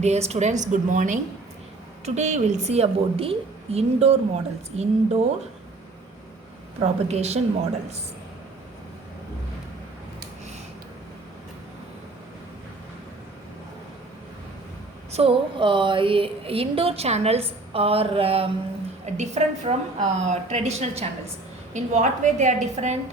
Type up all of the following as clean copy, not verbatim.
Dear students, good morning. Today we'll see about the indoor models, indoor propagation models. So, indoor channels are different from traditional channels. In what way they are different?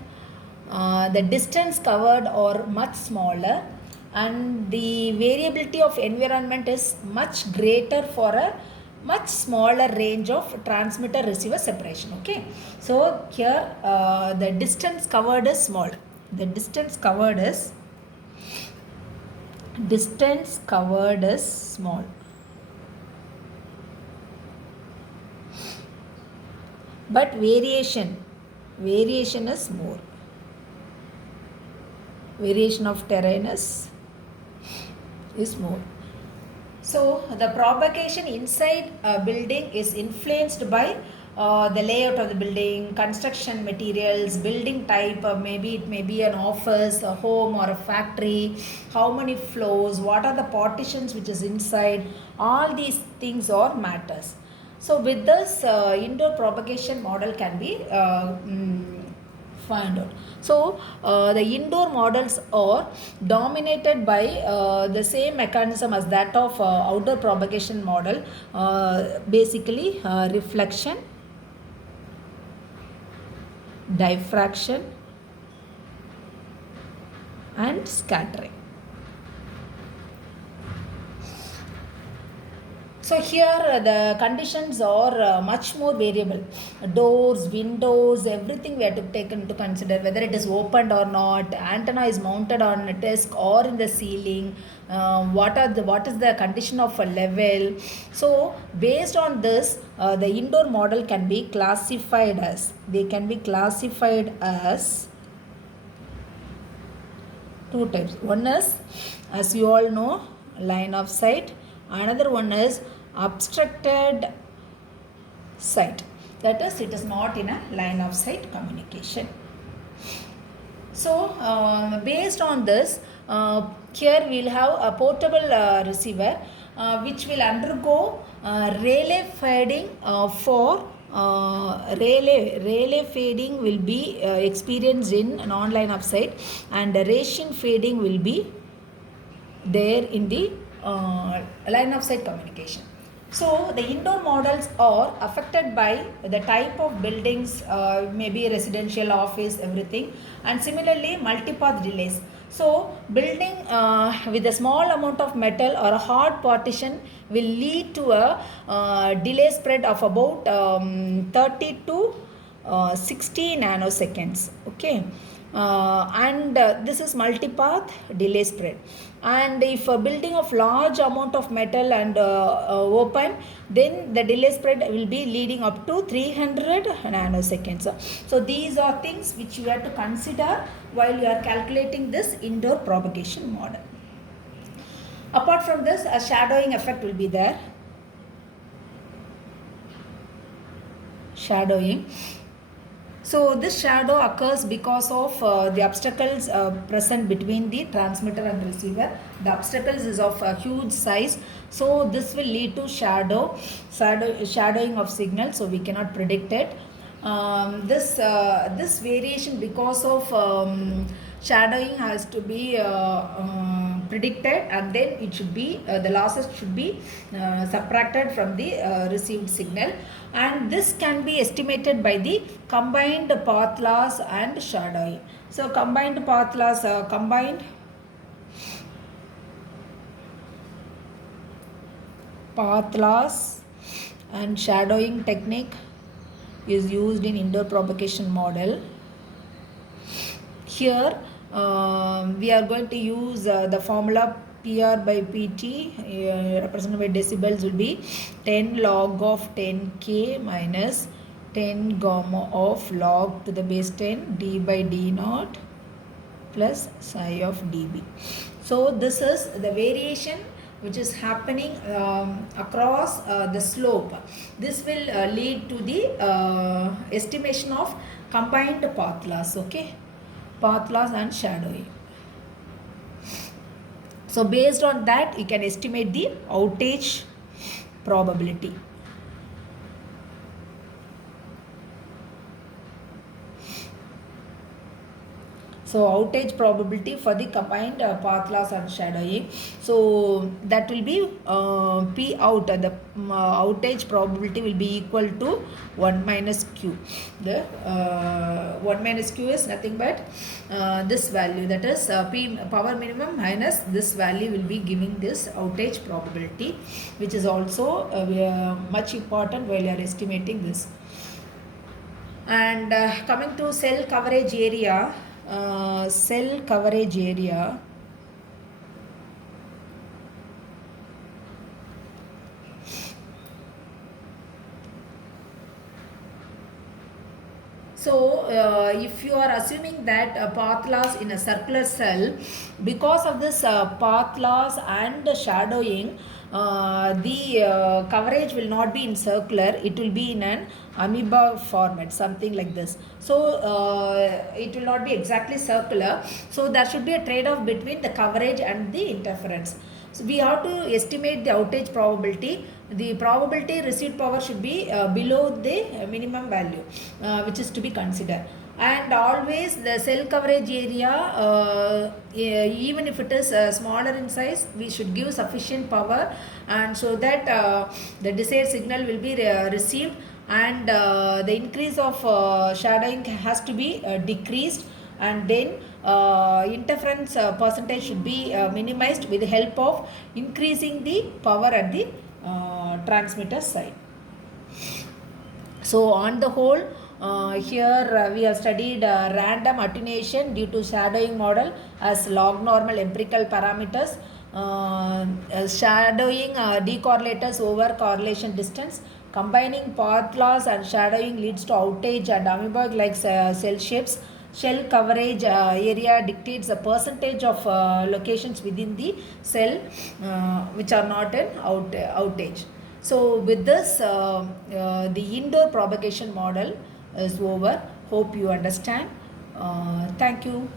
The distance covered are much smaller, and the variability of environment is much greater for a much smaller range of transmitter receiver separation. Okay, so here the distance covered is small. The distance covered is small, but variation is more. Variation of terrain is more. So the propagation inside a building is influenced by the layout of the building, construction materials, building type. Maybe it may be an office, a home, or a factory. How many floors? What are the partitions which is inside? All these things are matters. So with this, indoor propagation model can be find out. So the indoor models are dominated by the same mechanism as that of outdoor propagation model, basically reflection, diffraction and scattering. So here the conditions are much more variable. Doors, windows, everything we have to take into consider, whether it is opened or not, antenna is mounted on a desk or in the ceiling, what is the condition of a level. So based on this, the indoor model can be classified as two types. One is, as you all know, line of sight. Another one is obstructed sight. That is, it is not in a line of sight communication. So based on this, here we will have a portable receiver which will undergo relay fading for relay fading will be experienced in non-line of sight, and racing fading will be there in the line of sight communication. So the indoor models are affected by the type of buildings, maybe residential, office, everything, and similarly multipath delays. So building with a small amount of metal or a hard partition will lead to a delay spread of about 30 to 60 nanoseconds. Okay, and this is multipath delay spread. And if a building of large amount of metal and open, then the delay spread will be leading up to 300 nanoseconds. So these are things which you have to consider while you are calculating this indoor propagation model. Apart from this, a shadowing effect will be there. Shadowing. So this shadow occurs because of the obstacles present between the transmitter and receiver. The obstacles is of a huge size, so this will lead to shadowing of signal. So we cannot predict it. This variation because of shadowing has to be predicted, and then it should be the losses should be subtracted from the received signal, and this can be estimated by the combined path loss and shadowing. So combined path loss, combined path loss and shadowing technique is used in indoor propagation model. Here we are going to use the formula PR by PT represented by decibels will be 10 log of 10k minus 10 gamma of log to the base 10 d by d naught plus psi of dB. So this is the variation which is happening across the slope. This will lead to the estimation of combined path loss. Okay, path loss and shadowing. So based on that, you can estimate the outage probability. So outage probability for the combined path loss and shadowing. So that will be P out. The outage probability will be equal to 1 minus Q. The 1 minus Q is nothing but this value, that is P power minimum minus this value will be giving this outage probability, which is also much important while you are estimating this. And coming to cell coverage area. Cell coverage area. So if you are assuming that path loss in a circular cell, because of this path loss and shadowing, the coverage will not be in circular, it will be in an amoeba format, something like this. So it will not be exactly circular. So there should be a trade-off between the coverage and the interference. So we have to estimate the outage probability. The probability receipt power should be below the minimum value, which is to be considered. And always the cell coverage area, even if it is smaller in size, we should give sufficient power, and so that the desired signal will be received, and the increase of shadowing has to be decreased, and then interference percentage should be minimized with the help of increasing the power at the transmitter side. So on the whole, here we have studied random attenuation due to shadowing model as log normal empirical parameters, shadowing decorrelators over correlation distance. Combining path loss and shadowing leads to outage and amoeba like cell shapes. Shell coverage area dictates the percentage of locations within the cell which are not an outage. So with this, the indoor propagation model is over. Hope you understand. Thank you.